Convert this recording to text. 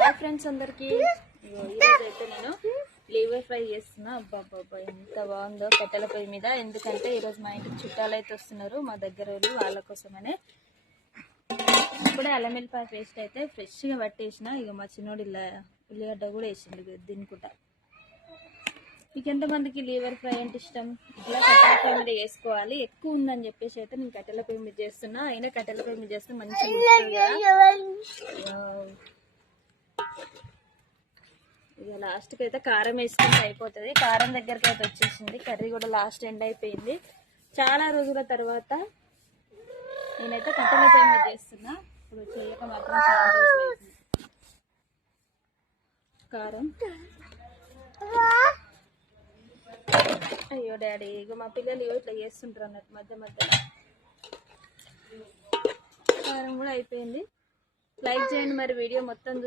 Hi friends అందరికి. నేను Lever fry చేస్తున్నా. అబ్బాబ్బా ఎంత బాగుందో కట్టెల పొయ్యి మీద. ఎందుకంటే ఈరోజు మా ఇంటికి చుట్టాలు అయితే వస్తున్నారు మా దగ్గర వాళ్ళు వాళ్ళ కోసమనే. ఇప్పుడే అల్లం వెల్లిపాయ పేస్ట్ అయితే ఫ్రెష్గా పట్టేసిన. ఇక మా చిన్నోడు ఇలా ఉల్లిగడ్డ కూడా వేసిండు ఇక తినుకుంటా మీకు ఎంతమందికి లీవర్ ఫ్రై అంటే ఇష్టం? ఇట్లా కట్టెల పొయ్యి మీద వేసుకోవాలి. ఎక్కువ ఉందని చెప్పేసి అయితే నేను కట్టెల పొయ్యి మీద చేస్తున్నా. అయినా కట్టెల పొయ్యి మీద చేస్తే మంచిగా ఇక లాస్ట్కి అయితే కారం వేసుకుంటే అయిపోతుంది. కారం దగ్గరికి అయితే వచ్చేసింది. కర్రీ కూడా లాస్ట్ ఎండ్ అయిపోయింది. చాలా రోజుల తర్వాత నేనైతే కట్టెల టైం మీద చేస్తున్నా. ఇప్పుడు చేయక మాత్రం చాలా కారం. అయ్యో డాడీ ఇక మా పిల్లలు ఇట్లా చేస్తుంటారు అన్నట్టు మధ్య మధ్యలో. కారం కూడా అయిపోయింది. లైక్ చేయండి మరి వీడియో మొత్తం